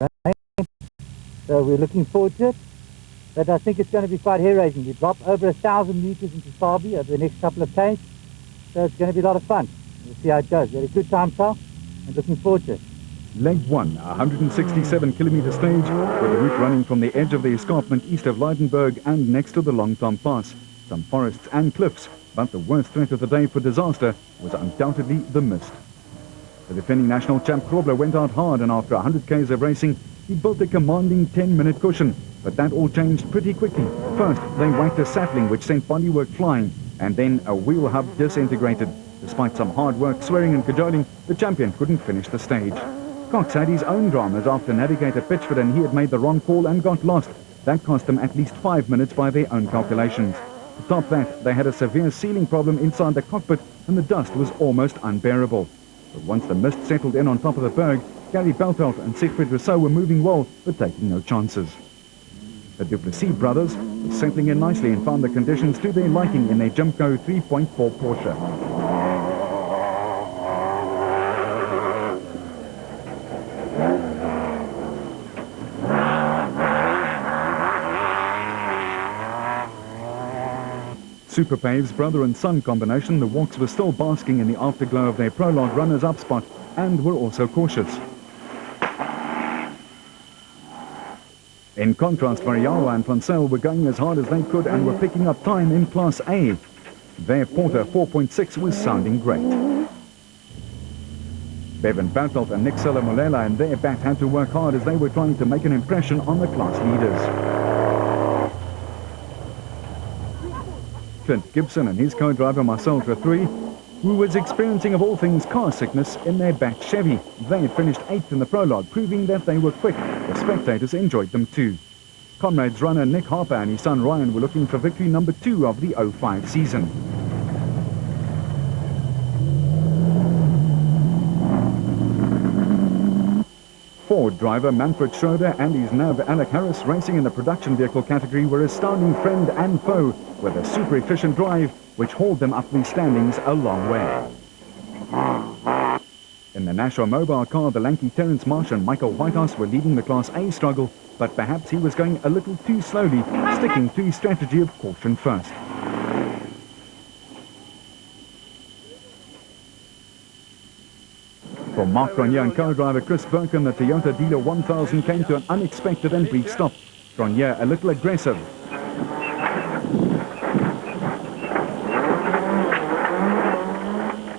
So we're looking forward to it. But I think it's going to be quite hair-raising. We drop over 1,000 meters into Sabi over the next couple of days. So it's going to be a lot of fun. We'll see how it goes. We had a good time, Sal, and looking forward to it. Leg 1, a 167-kilometer stage, with the route running from the edge of the escarpment east of Leidenburg and next to the Longtom Pass. Some forests and cliffs, but the worst threat of the day for disaster was undoubtedly the mist. The defending national champ Krobler went out hard, and after 100 k's of racing, he built a commanding 10-minute cushion. But that all changed pretty quickly. First, they whacked a sapling which sent bodywork flying, and then a wheel hub disintegrated. Despite some hard work, swearing and cajoling, the champion couldn't finish the stage. Cox had his own dramas after navigator Pitchford and he had made the wrong call and got lost. That cost them at least 5 minutes by their own calculations. To top that, they had a severe sealing problem inside the cockpit and the dust was almost unbearable. But once the mist settled in on top of the berg, Gary Beltelt and Siegfried Rousseau were moving well, but taking no chances. The Duplessis brothers were settling in nicely and found the conditions to their liking in their Jimco 3.4 Porsche. Superpave's brother and son combination, the Walks, were still basking in the afterglow of their prologue runners-up spot and were also cautious. In contrast, Variawa and Vansel were going as hard as they could and were picking up time in Class A. Their Porter 4.6 was sounding great. Bevan Bertelt and Nick Solomolela and their bat had to work hard as they were trying to make an impression on the class leaders. Clint Gibson and his co-driver Marcel Trethrui, who was experiencing of all things car sickness in their back Chevy. They had finished 8th in the prologue, proving that they were quick. The spectators enjoyed them too. Comrades runner Nick Harper and his son Ryan were looking for victory number 2 of the 05 season. Ford driver Manfred Schroeder and his nav Alec Harris, racing in the production vehicle category, were astounding friend and foe with a super efficient drive which hauled them up the standings a long way. In the Nashua mobile car, the lanky Terence Marsh and Michael Whitehouse were leading the Class A struggle, but perhaps he was going a little too slowly, sticking to his strategy of caution first. For Mark Cronje and co-driver Chris Birkin, the Toyota Dealer 1000 came to an unexpected and brief stop. Cronje a little aggressive.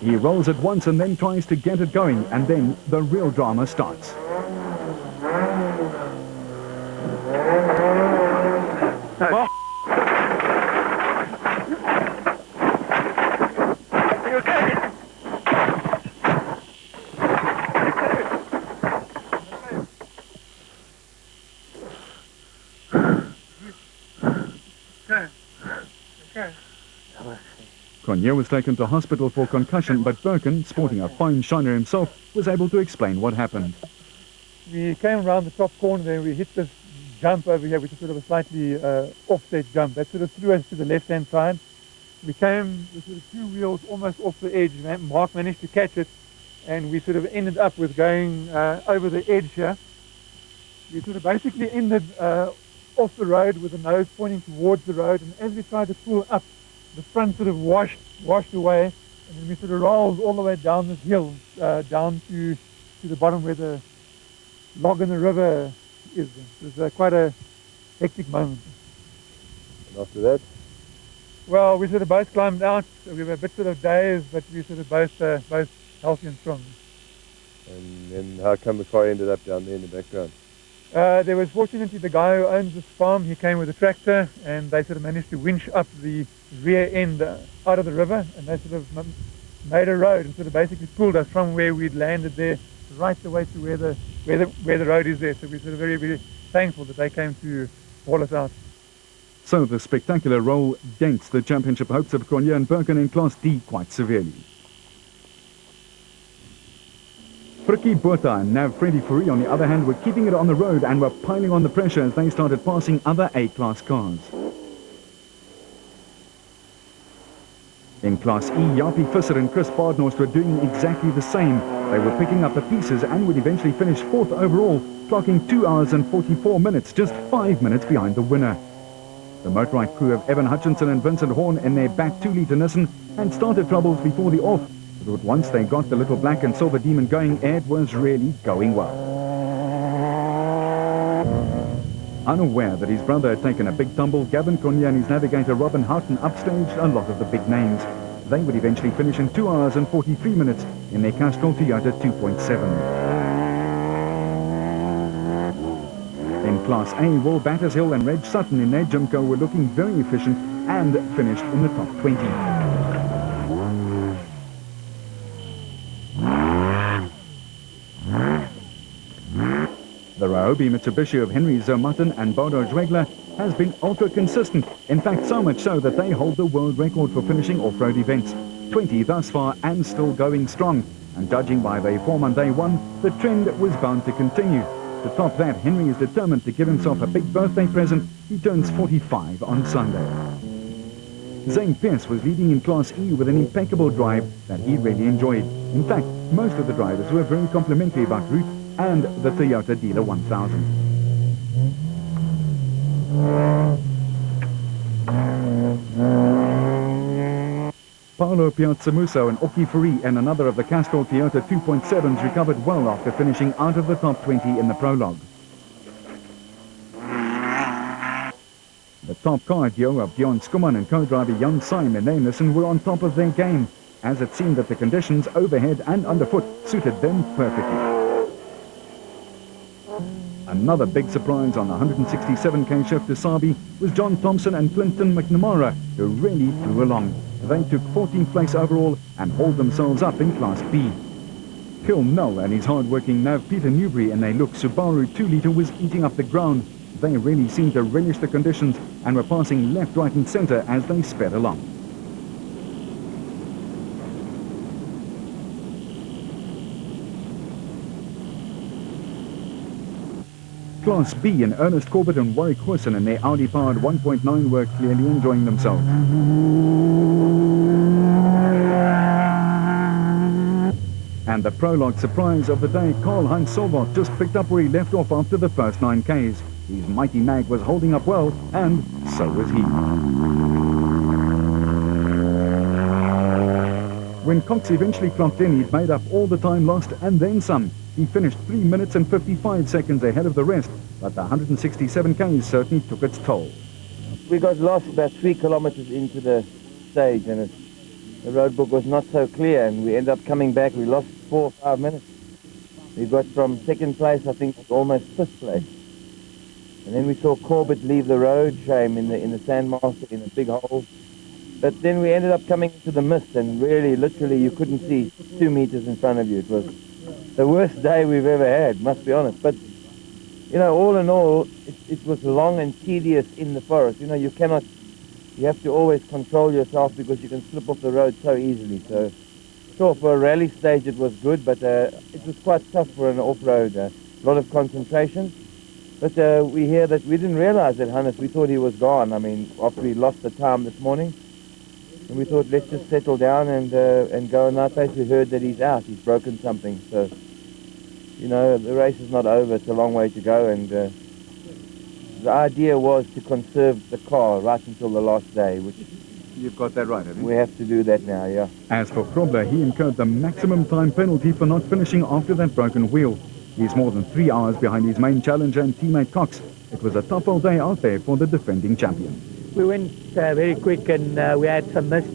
He rolls it once and then tries to get it going, and then the real drama starts. Cronje was taken to hospital for concussion, but Birkin, sporting a fine shiner himself, was able to explain what happened. We came around the top corner there, we hit this jump over here, which is sort of a slightly offset jump. That sort of threw us to the left-hand side. We came with sort of 2 wheels almost off the edge. Mark managed to catch it, and we sort of ended up with going over the edge here. We sort of basically ended off the road with the nose pointing towards the road, and as we tried to pull up, the front sort of washed away, and then we sort of rolled all the way down this hill, down to the bottom where the log in the river is. It was quite a hectic moment. And after that? Well, we sort of both climbed out. We were a bit sort of dazed, but we sort of both healthy and strong. And then how come the car ended up down there in the background? There was fortunately the guy who owns this farm. He came with a tractor, and they sort of managed to winch up the rear end out of the river, and they sort of made a road and sort of basically pulled us from where we'd landed there right the way to where the road is there. So we're sort of very, very thankful that they came to haul us out. So the spectacular roll dents the championship hopes of Cronje and Birkin in Class D quite severely. Frikkie Botha and Nav Freddie Fourie, on the other hand, were keeping it on the road and were piling on the pressure as they started passing other A-class cars. In Class E, Jaapie Visser and Chris Badenhorst were doing exactly the same. They were picking up the pieces and would eventually finish 4th overall, clocking 2 hours and 44 minutes, just 5 minutes behind the winner. The motorized crew of Evan Hutchinson and Vincent Horn in their back 2-litre Nissan had started troubles before the off, but once they got the little black and silver demon going, it was really going well. Unaware that his brother had taken a big tumble, Gavin Cornier and his navigator Robin Houghton upstaged a lot of the big names. They would eventually finish in 2 hours and 43 minutes in their Castrol Toyota 2.7. In Class A, Will Battershill and Reg Sutton in their Jimco were looking very efficient and finished in the top 20. The Ryobi Mitsubishi of Henry Zermatten and Bodo Zwegler has been ultra consistent, in fact so much so that they hold the world record for finishing off-road events. 20 thus far and still going strong, and judging by their form on day one, the trend was bound to continue. To top that, Henry is determined to give himself a big birthday present. He turns 45 on Sunday. Zane Pierce was leading in Class E with an impeccable drive that he really enjoyed. In fact, most of the drivers were very complimentary about Root and the Toyota Dealer 1000. Paolo Piazzamuso and Oki Furi and another of the Castrol Toyota 2.7s recovered well after finishing out of the top 20 in the prologue. The top car duo of Bjorn Skuman and co-driver Jan Syme and Nissan were on top of their game, as it seemed that the conditions overhead and underfoot suited them perfectly. Another big surprise on the 167k shift to Sabi was John Thompson and Clinton McNamara, who really flew along. They took 14th place overall and hauled themselves up in Class B. Phil Null and his hard-working nav Peter Newbury and their look Subaru 2-litre was eating up the ground. They really seemed to relish the conditions and were passing left, right and centre as they sped along. Class B and Ernest Corbett and Warwick Wilson and their Audi-powered 1.9 were clearly enjoying themselves. And the prologue surprise of the day, Karl-Heinz Solvart just picked up where he left off after the first 9Ks. His mighty mag was holding up well, and so was he. When Cox eventually clocked in, he'd made up all the time lost and then some. He finished 3 minutes and 55 seconds ahead of the rest, but the 167Ks certainly took its toll. We got lost about 3 kilometers into the stage, and the road book was not so clear, and we ended up coming back. We lost 4 or 5 minutes. We got from second place, I think, to almost 5th place. And then we saw Corbett leave the road, shame, in the Sandmaster, in a big hole. But then we ended up coming into the mist, and really, literally, you couldn't see 2 meters in front of you. It was the worst day we've ever had, must be honest. But, you know, all in all, it was long and tedious in the forest. You know, you have to always control yourself because you can slip off the road so easily. So, sure, for a rally stage it was good, but it was quite tough for an off-road. A lot of concentration. But we hear that we didn't realize that Hannes, we thought he was gone. I mean, after we lost the time this morning, and we thought, let's just settle down and go another place. We heard that he's out. He's broken something. So, you know, the race is not over. It's a long way to go. And the idea was to conserve the car right until the last day, which... You've got that right, haven't you? We have to do that now, yeah. As for Krobler, he incurred the maximum time penalty for not finishing after that broken wheel. He's more than 3 hours behind his main challenger and teammate Cox. It was a tough old day out there for the defending champion. We went very quick, and we had some mist,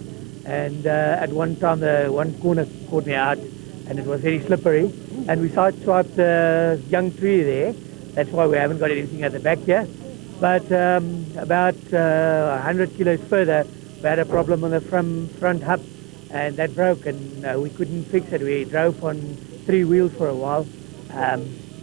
and at one time the one corner caught me out, and it was very slippery, and we sideswiped the young tree there. That's why we haven't got anything at the back here. But about 100 kilos further, we had a problem on the front hub, and that broke, and we couldn't fix it. We drove on 3 wheels for a while.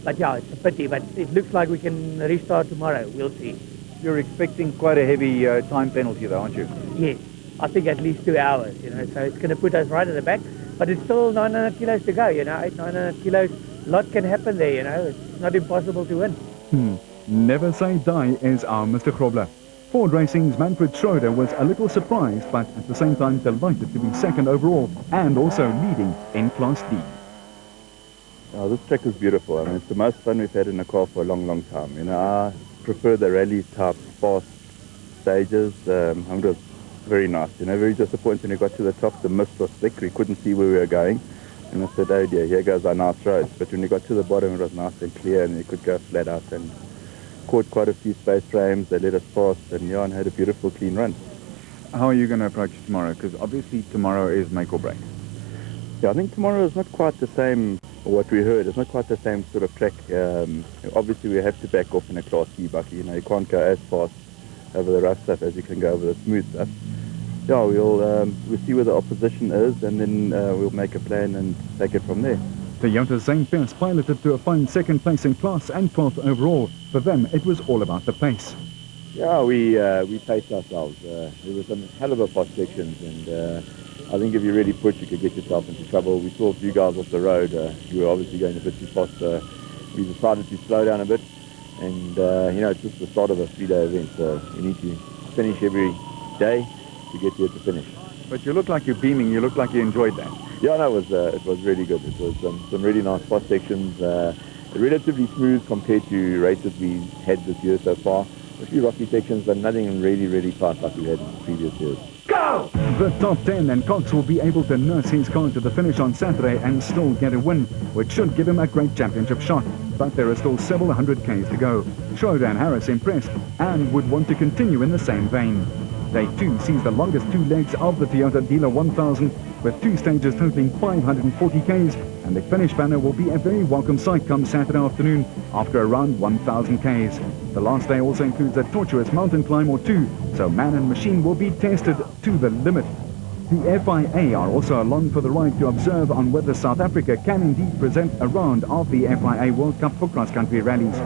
But yeah, it's a pity, but it looks like we can restart tomorrow. We'll see. You're expecting quite a heavy time penalty though, aren't you? Yes, I think at least 2 hours, you know, so it's going to put us right at the back. But it's still 900 kilos to go, you know, 900 kilos, a lot can happen there, you know, it's not impossible to win. Never say die, as our Mr. Krobler. Ford Racing's Manfred Schroeder was a little surprised, but at the same time delighted to be second overall and also leading in Class D. Oh, this track is beautiful. I mean, it's the most fun we've had in a car for a long, long time. You know, I prefer the rally type fast stages. It was very nice. You know, very disappointing when we got to the top. The mist was thick. We couldn't see where we were going. And I said, oh dear, here goes our nice road. But when we got to the bottom, it was nice and clear, and we could go flat out and caught quite a few space frames. They let us pass, and yeah, and had a beautiful, clean run. How are you going to approach tomorrow? Because obviously tomorrow is make or break. Yeah, I think tomorrow is not quite the same, what we heard. It's not quite the same sort of track. Obviously, we have to back off in a Class C bucky. You know, you can't go as fast over the rough stuff as you can go over the smooth stuff. Yeah, we'll see where the opposition is, and then we'll make a plan and take it from there. Toyota's Zane Pierce piloted to a fine second place in class and 12th overall. For them, it was all about the pace. Yeah, we paced ourselves. There were some hell of a fast sections, and I think if you really push, you could get yourself into trouble. We saw a few guys off the road who were obviously going a bit too fast. We decided to slow down a bit, and you know, it's just the start of a 3-day event, so you need to finish every day to get here to finish. But you look like you're beaming. You look like you enjoyed that. Yeah, no, it was really good. It was some really nice fast sections, relatively smooth compared to races we had this year so far. A few rocky sections, but nothing really tight like we had in previous years. Go! The top 10, and Cox will be able to nurse his car to the finish on Saturday and still get a win, which should give him a great championship shot. But there are still several hundred Ks to go. Schroeder and Harris impressed and would want to continue in the same vein. Day 2 sees the longest 2 legs of the Toyota Dealer 1000, with 2 stages totaling 540 Ks, and the finish banner will be a very welcome sight come Saturday afternoon after around 1,000 Ks. The last day also includes a tortuous mountain climb or 2, so man and machine will be tested to the limit. The FIA are also along for the ride to observe on whether South Africa can indeed present a round of the FIA World Cup for cross-country rallies.